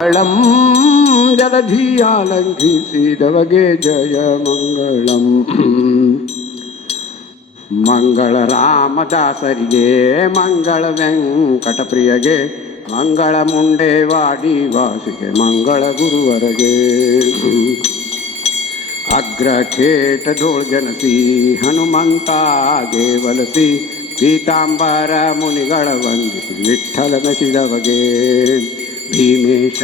ಮಂಗಳಂ ಜಲಧಿಯಾಲಂಘಿಸಿದವಗೆ ಜಯ ಮಂಗಳಂ. ಮಂಗಳ ರಾಮದಾಸರಿಗೆ, ಮಂಗಳ ವೆಂಕಟಪ್ರಿಯಗೆ, ಮಂಗಳ ಮುಂಡೇವಾಡಿ ವಾಸಿಗೆ, ಮಂಗಳ ಗುರುವರಗೆ. ಅಗ್ರಖೇಟ ಧೂಳ್ ಜನಸಿ ಹನುಮಂತ ದೇವಲಸಿ, ಪೀತಾಂಬರ ಮುನಿಗಳ ವಂದಿಸಿ ವಿಠ್ಠಲ ನಸಿದವಗೆ. ಭೀಮೇಶ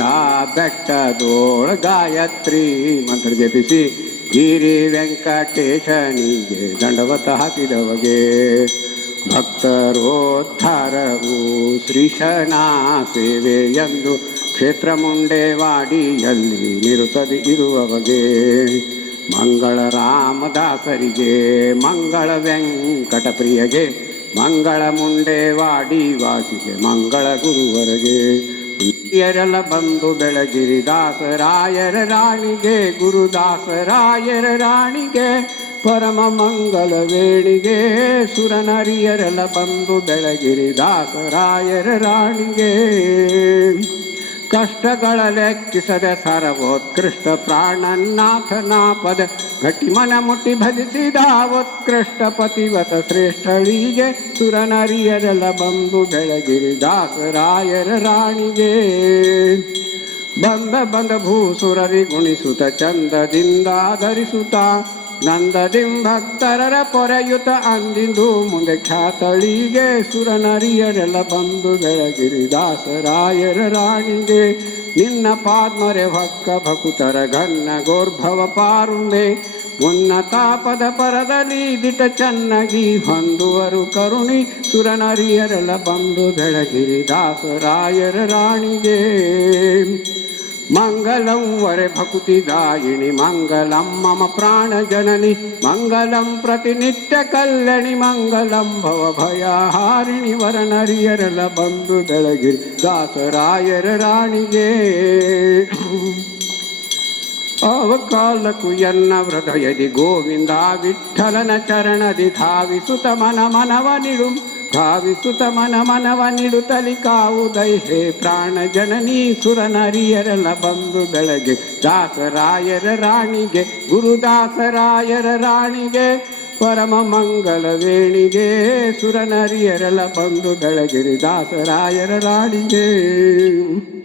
ಬೆಟ್ಟದೋಳ ಗಾಯತ್ರಿ ಮಂತ್ರ ಜಪಿಸಿ ಗಿರಿ ವೆಂಕಟೇಶನಿಗೆ ದಂಡವತ ಹಾಕಿದವಗೆ. ಭಕ್ತರೋದ್ಧಾರವು ಶ್ರೀಶನ ಸೇವೆ ಎಂದು ಕ್ಷೇತ್ರ ಮುಂಡೇವಾಡಿಯಲ್ಲಿ ನಿರುತದಿ ಇರುವವಗೆ. ಮಂಗಳ ರಾಮದಾಸರಿಗೆ, ಮಂಗಳ ವೆಂಕಟಪ್ರಿಯಗೆ, ಮಂಗಳ ಮುಂಡೇವಾಡಿ ವಾಸಿಗೆ, ಮಂಗಳ ಗುರುವರಗೆ. ಹಿರಿಯರೆಲ್ಲ ಬಂದು ಬೆಳಗಿರಿದಾಸರಾಯರ ರಾಣಿಗೆ, ಗುರುದಾಸರಾಯರ ರಾಣಿಗೆ, ಪರಮ ಮಂಗಲ ವೇಣಿಗೆ. ಸುರನರಿಯರೆಲ್ಲ ಬಂದು ಬೆಳಗಿರಿದಾಸರಾಯರ ರಾಣಿಗೆ. ಕಷ್ಟಗಳ ಲೆಕ್ಕಿಸದೆ ಸರ್ವೋತ್ಕೃಷ್ಟ ಪ್ರಾಣನಾಥನ ಪದ ಗಟ್ಟಿ ಮನ ಮುಟ್ಟಿ ಭಜಿಸಿದ ಉತ್ಕೃಷ್ಟ ಪತಿವತ ಶ್ರೇಷ್ಠಳಿಗೆ. ಸುರನರಿಯರೆಲ್ಲ ಬಂದು ಬೆಳಗಿರಿದಾಸರಾಯರ ರಾಣಿಗೆ. ಬಂದ ಭೂಸುರರಿ ಗುಣಿಸುತ್ತ ಚಂದದಿಂದ ಧರಿಸುತ್ತ ನಂದದಿಂ ಭಕ್ತರರ ಪೊರೆಯುತ ಅಂದಿಂದು ಮುಂದೆ ಖ್ಯಾತಳಿಗೆ. ಸುರನರಿಯರೆಲ್ಲ ಬಂದು ಬೆಳಗಿರಿದಾಸರಾಯರ ರಾಣಿಗೆ. ನಿನ್ನ ಪಾದ್ಮರೆ ಭಕ್ಕ ಭಕುತರ ಘನ್ನ ಗೋರ್ಭವ ಪಾರುಂದೆ, ಉನ್ನತ ಪದ ಪರದಲ್ಲಿ ದಿಟ ಚೆನ್ನಾಗಿ ಹೊಂದುವರು ಕರುಣಿ. ಸುರನರಿಯರೆಲ್ಲ ಬಂದು ಬೆಳಗಿರಿದಾಸರಾಯರ ರಾಣಿಗೆ. ಮಂಗಲಂ ವರೆ ಭಕುತಿದಾಯಿನಿ, ಮಂಗಲಂ ಮಮ ಪ್ರಾಣ ಜನನಿ, ಮಂಗಲಂ ಪ್ರತಿನಿತ್ಯ ಕಲ್ಯಾಣಿ, ಮಂಗಲಂ ಭವ ಭಯಹಾರಿಣಿ. ವರನರಿಯರೆಲ್ಲ ಬಂದು ಬೆಳಗಿರಿದಾಸರಾಯರ ರಾಣಿಗೆ. ಅವಕಾಲಕ್ಕೂ ಎನ್ನ ಹೃದಯದಿ ಗೋವಿಂದ ವಿಠ್ಠಲನ ಚರಣದಿ ಧಾವಿಸುತ್ತ ಮನವ ನಿಡು, ಧಾವಿಸುತ್ತ ಮನವ ನಿಡುತ್ತಲಿ ಕಾವುದೈ ಹೇ ಪ್ರಾಣ ಜನನಿ. ಸುರನರಿಯರೆಲ್ಲ ಬಂದು ಬೆಳಗ್ಗೆ ದಾಸರಾಯರ ರಾಣಿಗೆ, ಗುರುದಾಸರಾಯರ ರಾಣಿಗೆ, ಪರಮ ಮಂಗಲ ವೇಣಿಗೆ. ಸುರನರಿಯರೆಲ್ಲ ಬಂದು ಬೆಳಗಿರಿದಾಸರಾಯರ ರಾಣಿಗೆ.